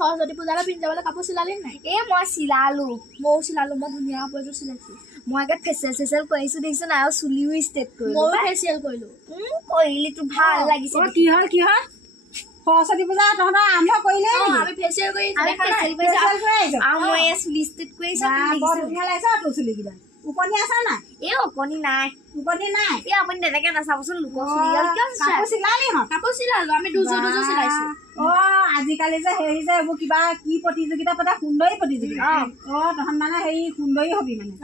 সৰস্বতী পূজালৈ পিন্ধি যাবলৈ কাপোৰ চিলালি নাই? এই মই চিলালো ময়ো চিলালো, মই ধুনীয়া কাপোৰ এযোৰ চিলাইছো। মই একে ফেচিয়েল কৰিছো দেখিছো না, আৰু চুলিও ষ্টেট কৰিলো। ময়ো ফেচিয়েল কৰিলো। কৰিলি তো ভাল লাগিছে। কি হ'ল সৰস্বতী পূজা তহঁতৰ আৰম্ভ কৰিলে আমি ফেচিয়েল কৰি আৰু মই চুলি ষ্টেট কৰিছো। বৰ ধুনীয়া লাগিছে তোৰ চুলিকেইটা। উপনি আছে নাই? এই অকণি নাই। উপনি নাই? এই আপুনি তেনেকে নাচাবচোন, লোকৰ চুলি কাপোৰ চিলালি হত? কাপোৰ চিলালো, আমি দুযোৰ চিলাইছো। আজিকালি যে হেৰি যে এইবোৰ কিবা কি প্ৰতিযোগিতা পাতে, সুন্দৰী প্ৰতিযোগিতা। তহঁত মানে হেৰি সুন্দৰী হবি মানে।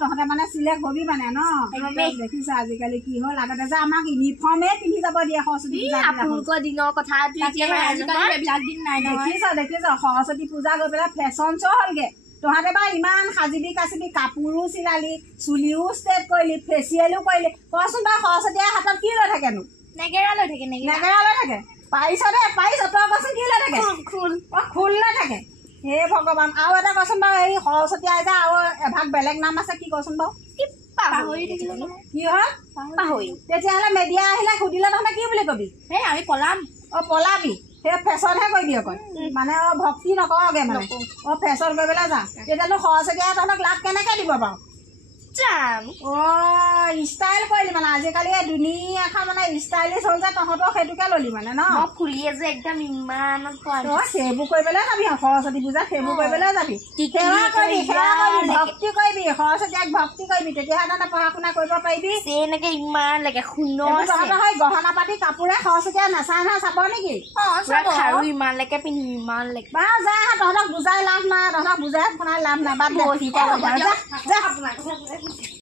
তহঁতে মানে চিলেক্ট হবি মানে ন? দেখিছ আজিকালি কি হ'ল, আগতে যে আমাক ইউনিফৰ্মে পিন্ধি যাব দিয়ে সৰস্বতী পূজা। আপোনালোকৰ দিনৰ কথা দেখিছ সৰস্বতী পূজা গৈ পেলাই ফেশ্বন শ্ব' হলগে। তহঁতে বা ইমান সাজিবি কাচিবি, কাপোৰো চিলালি, চুলিও ষ্ট্ৰেট কৰিলি, ফেচিয়েলো কৰিলি। কচোন বাৰু সৰস্বতীয়ে হাতত কি লৈ থাকেনো? নেগেৰা লৈ থাকে। নেগেৰা লৈ থাকে। পাৰিছ দে, পাৰিছ। তই কচোন কি লৈ থাকে? খোল লৈ থাকে। হে ভগৱান। আৰু এটা কচোন বাৰু, এই সৰস্বতী আই যে আৰু এভাগ বেলেগ নাম আছে, কি কচোন বাৰু? পাহৰি থাকিলো। কি হ'ল? পাহৰি। তেতিয়াহ'লে মেডিয়া আহিলে সুধিলে তহঁতে কি বুলি কবি? আমি পলাম। পলাবি। সেই ফেশ্বনহে কৰিবি অকল, মানে ভক্তি নকৰগে মানে। ফেশ্বন কৰিবলৈ যা। তেতিয়াতো সৰস্বতীয়ে তহঁতক লাভ কেনেকে দিব বাৰু? ষ্টাইল কৰিলি মানে। আজিকালি দুনিয়াখন মানে ষ্টাইলিছ হ'ল যে, তহঁতৰ সেইটোকে ললি মানে ন? ফুলিয়ে যে একদম ইমান সেইবোৰ কৰিবলৈ যাবি সৰস্বতী পূজাত, সেইবোৰ কৰিবলৈ যাবি। সেৱা কৰিবি, ভক্তি কৰিবি, সৰস্বতীক ভক্তি কৰিবি, তেতিয়াহে তহঁতে পঢ়া শুনা কৰিব পাৰিবি। এনেকে ইমান লাগে তহঁতৰ হয় গহনা পাতি কাপোৰে সৰস্বতীয়ে নাচায় নহয়, চাব নেকি? খাৰু ইমান লেকে পিন্ধি ইমান লেকে বাৰু যা, তহঁতক বুজাই লাভ নাই, তহঁতক বুজাই শুনাই লাভ নাই। বাদ দে।